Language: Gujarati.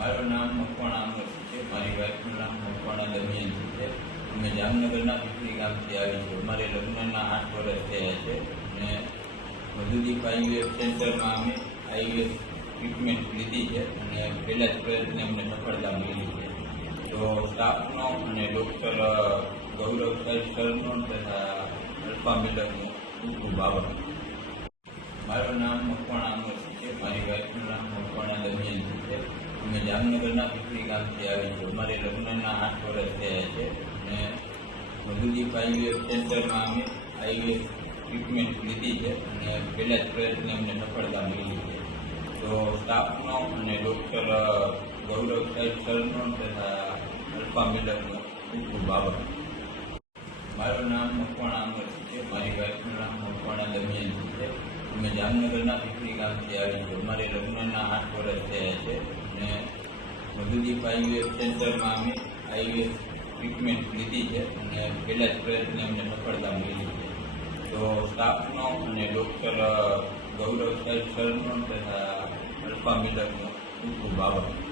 મારું નામ મકવાણા અમરસિંહ છે. મારી વાઈફનું નામ મકવાણા દમયંતી છે. અમે જામનગરના પીપળી ગામથી આવી છે. અમારે લગ્નના આઠ વર્ષ થયા છે અને મધુદીપ આઈવીએફ સેન્ટરમાં અમે આઈવીએફ ટ્રીટમેન્ટ લીધી છે અને પહેલા જ પ્રયત્ને અમને સફળતા મળી છે. તો સ્ટાફનો અને ડૉક્ટર ગૌરવ સાહેબ સરનો તથા અલ્પા મેડમનો ખૂબ ખૂબ આભાર. મારું નામ મકવાણા અમરસિંહ છે. મારી વાઈફનું નામ મકવાણા અમે જામનગરના પીપળી ગામથી આવી છું અમારે લગ્નના આઠ વર્ષ થયા છે અને મધુદીપ આઈવીએફ સેન્ટરમાં અમે આઈવીએફ ટ્રીટમેન્ટ લીધી છે અને પહેલા જ પ્રયત્ને અમને સફળતા મળી છે. તો સ્ટાફનો અને ડૉક્ટર ગૌરવ સાહેબ સરનો તથા અલ્પા મેડમનો ખૂબ ખૂબ આભાર. મારું નામ મકવાણા અમર છે. મારી વાઈફનું નામ મકવાણા દમયંતી છે. અમે જામનગરના પીપળી ગામથી આવી છું અમારે લગ્નના આઠ વર્ષ થયા છે. મધુદીપ આઈવીએફ સેન્ટરમાં અમે આઈવીએફ ટ્રીટમેન્ટ લીધી છે અને પહેલાં જ પ્રયત્ને અમને સફળતા મળી છે. તો સ્ટાફનો અને ડૉક્ટર ગૌરવ સાહેબ સરનો તથા અલ્ફા મિલકનો ખૂબ ખૂબ આભાર.